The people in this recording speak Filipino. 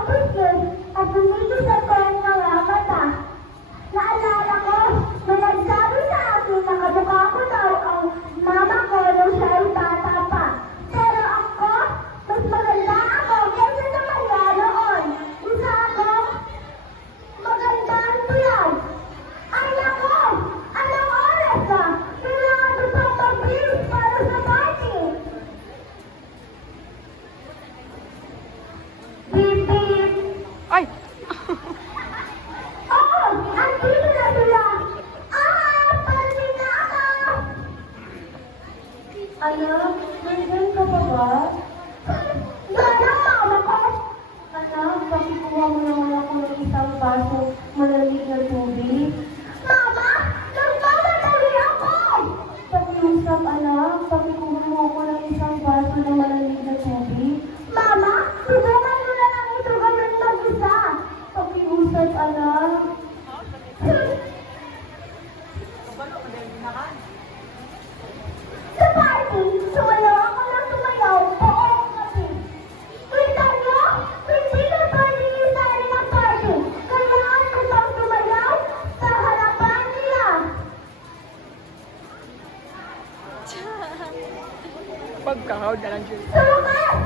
Tapos yun, at tumigisan ko ang mga mata. Naalala ko, may nagsabi sa akin na kamukha ko daw ang mama ko nung siya ay bata pa. Pero ako, mas maganda ako kaysa sa kanya noon. Isa akong magandang tuyag. Ay nako! Anong oras na? Kailangan ko pang mag-bihis para sa party. Beep, beep. Ay! Oo! Andito na sila! Party na ako! Anak, nandun ka pa ba? Yan ang mama ko! Anak, pakikuha mo naman ako ng isang baso malamig na tubig. Mama! Nagmamadali ako! Pakiusap, anak. Pakikuha mo ako ng isang baso na malamig na tubig. Mama! Tulungan mo na lang ito ganun mag-isa! Pakiusap, anak. Sa party, sumayaw ako ng sumayaw buong gabi. Kita niyo, hindi na pwede isali ng party. Kailangan ko pang sumayaw sa harapan nila. Pagkahawd na lang dyan. Sa wakas,